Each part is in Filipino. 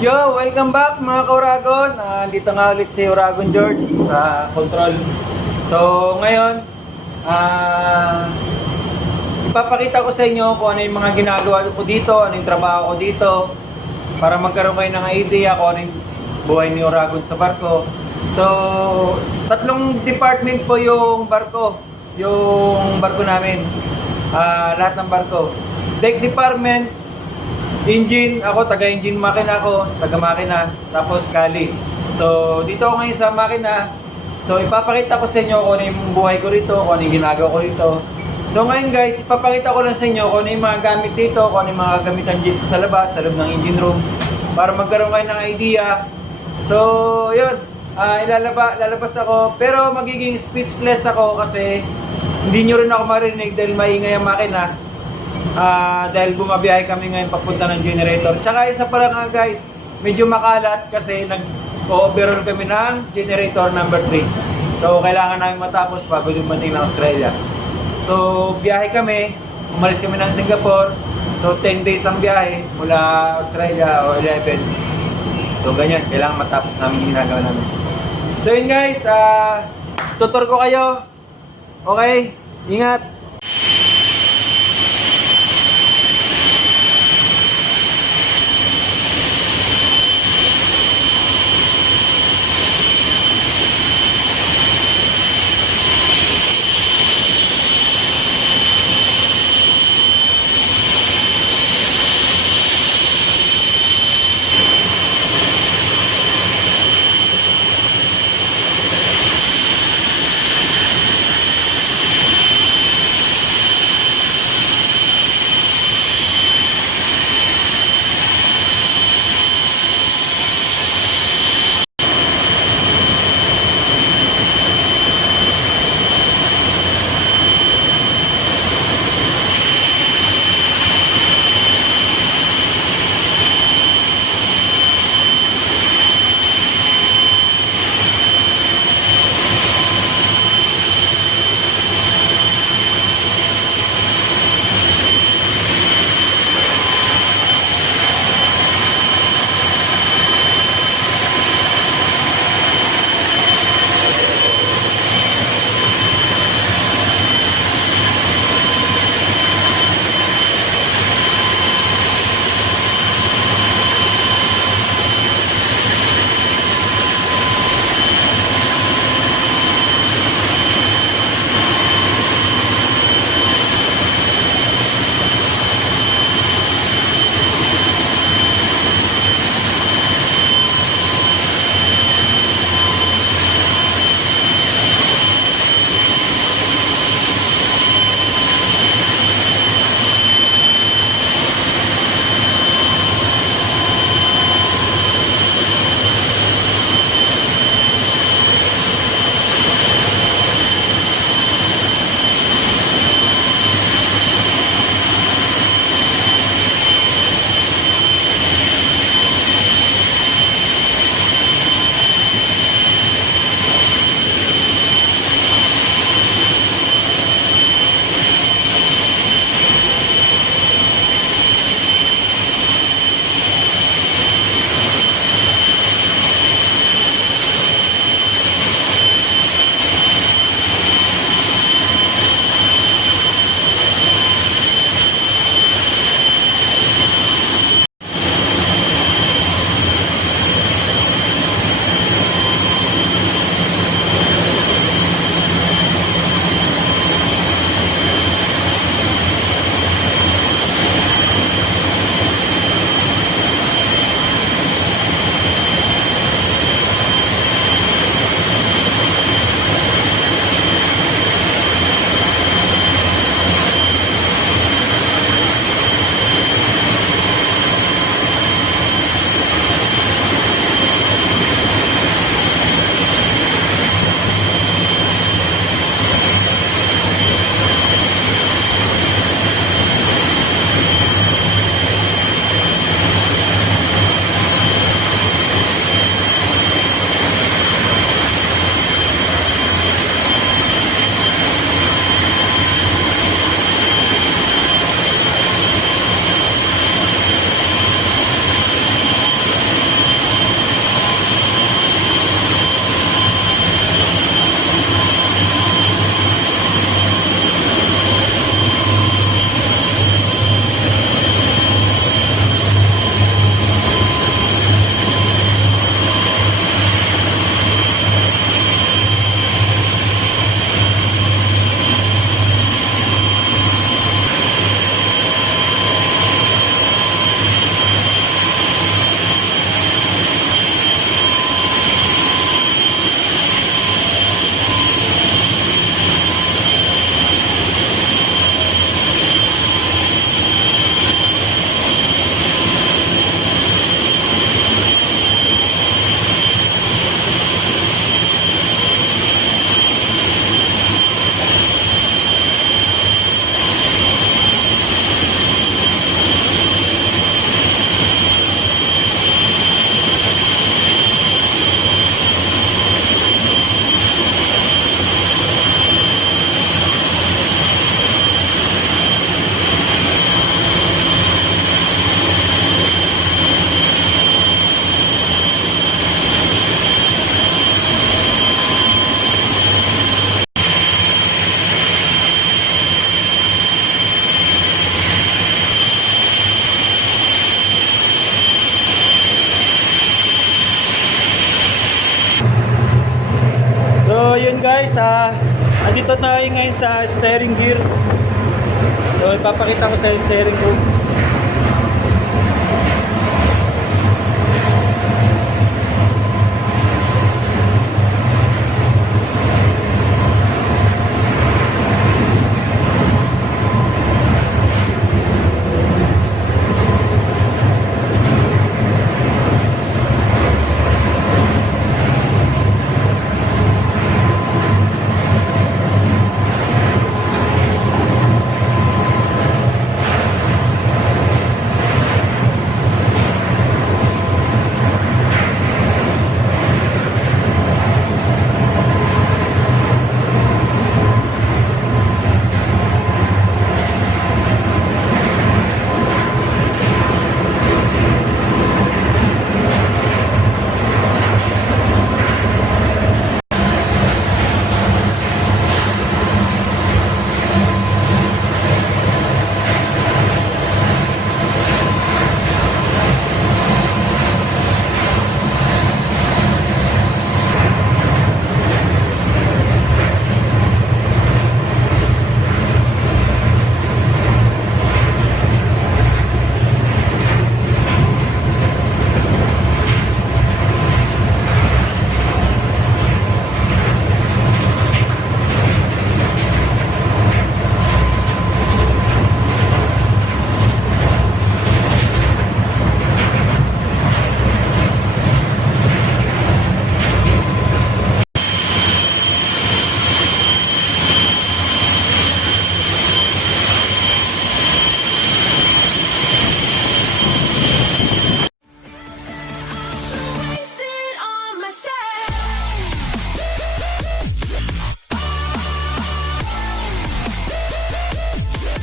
Yo, welcome back mga ka-Uragon. Dito nga ulit si Uragon George sa Control. So, ngayon, ipapakita ko sa inyo kung ano yung mga ginagawa ko dito, ano yung trabaho ko dito, para magkaroon kayo ng idea kung ano yung buhay ni Uragon sa barko. So, tatlong department po yung barko namin. Lahat ng barko. Deck department, engine, ako taga-engine makina ako, taga-makina, tapos kali. So, dito ako ngayon sa makina. So, ipapakita ko sa inyo kung ano yung buhay ko rito, kung ano yung ginagawa ko rito. So, ngayon guys, ipapakita ko lang sa inyo kung ano yung mga gamit dito, kung ano yung mga gamitan dito sa labas, sa loob ng engine room, para magkaroon kayo ng idea. So, yun, lalabas ako, pero magiging speechless ako kasi hindi nyo rin ako marinig dahil maingay ang makina. Dahil bumabiyahe kami ngayon papunta ng generator. Tsaka isa pala nga guys, medyo makalat kasi nag-overhaul kami ng generator number 3. So kailangan namin matapos bago dumating ng Australia. So biyahe kami, umalis kami ng Singapore. So 10 days ang biyahe mula Australia o 11. So ganyan, kailangan matapos namin yung ginagawa namin. So yun guys, tutor ko kayo. Okay, ingat. Ayun guys, andito tayo ngayon sa steering gear. So ipapakita ko sa steering gear. Wasted on myself.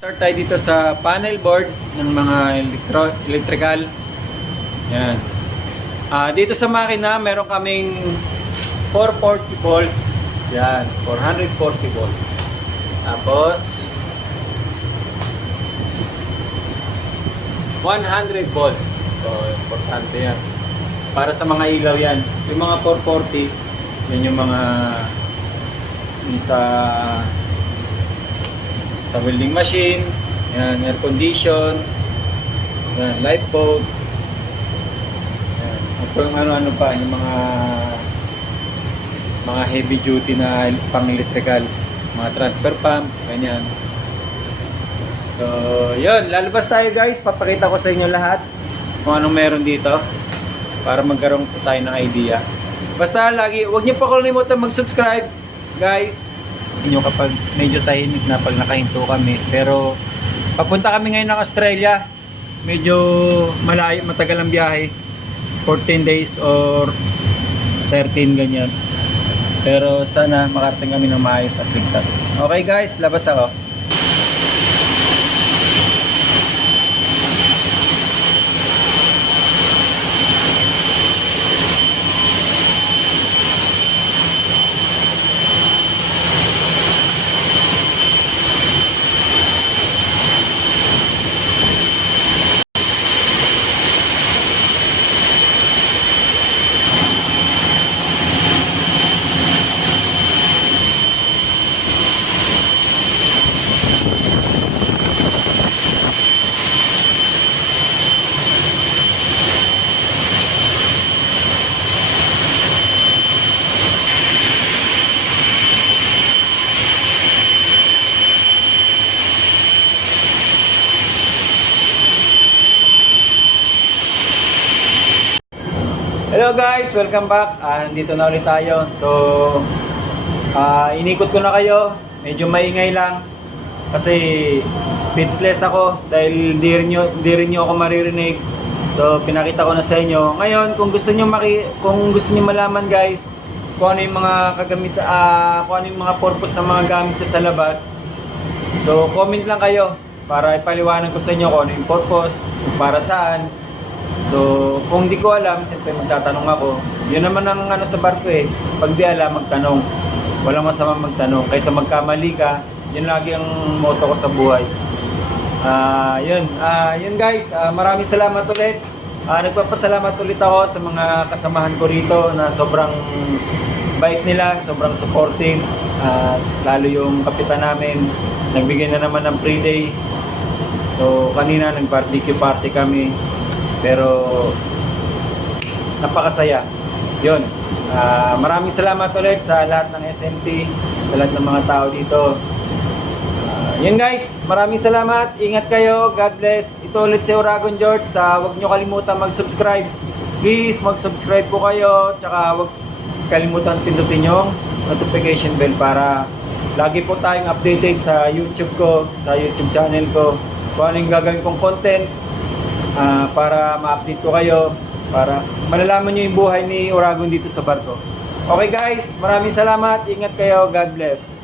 Start tayo dito sa panel board ng mga electrical. Yan. Dito sa makina, meron kaming 440 volts. Yan, 440 volts. Tapos 100 volts. So, importante yan. Para sa mga ilaw yan. Yung mga 440, yan yung mga sa welding machine, yan, air condition, yan, light bulb, yan, kung ano-ano pa, yung mga heavy duty na pang electrical, mga transfer pump, ganyan. So, yun, lalabas tayo guys, papakita ko sa inyo lahat kung anong meron dito para magkaroon po tayo ng idea. Basta lagi, huwag niyo pa kalimutan mag-subscribe guys inyo kapag medyo tahimik na pag nakahinto kami, pero papunta kami ngayon ng Australia, medyo malayo, matagal ang biyahe, 14 days or 13 ganyan, pero sana makarating kami ng maayos at ligtas. Okay guys, labas ako. Hello guys, welcome back. Nandito na ulit tayo. So, inikot ko na kayo. Medyo maingay lang kasi speechless ako dahil di rin nyo ako maririnig. So, pinakita ko na sa inyo. Ngayon, kung gusto niyo malaman guys, kung ano yung mga kung ano yung mga purpose ng mga gamit sa labas. So, comment lang kayo para ipaliwanag ko sa inyo kung ano yung purpose, kung para saan. So, kung di ko alam, siyempre magtatanong ako. Yun naman ang ano sa barko eh. Pag di alam, magtanong. Walang masama magtanong. Kaysa magkamali ka, yun lagi ang motto ko sa buhay. Yun guys, maraming salamat ulit. Nagpapasalamat ulit ako sa mga kasamahan ko rito na sobrang bait nila, sobrang supportive. At lalo yung kapitan namin, nagbigay na naman ng free day. So kanina nag-barbecue party kami, pero napakasaya. Yun. Maraming salamat ulit sa lahat ng SMT, sa lahat ng mga tao dito. Yun guys, maraming salamat. Ingat kayo. God bless. Ito ulit si Oragon George. Huwag nyo kalimutan mag-subscribe. Please, mag-subscribe po kayo. Tsaka huwag kalimutan pindutin yung notification bell para lagi po tayong updated sa YouTube ko, sa YouTube channel ko. Kung ano yung gagawin kong content para ma-update ko kayo, para malalaman nyo yung buhay ni Oragon dito sa barko. Okay guys, maraming salamat. Ingat kayo. God bless.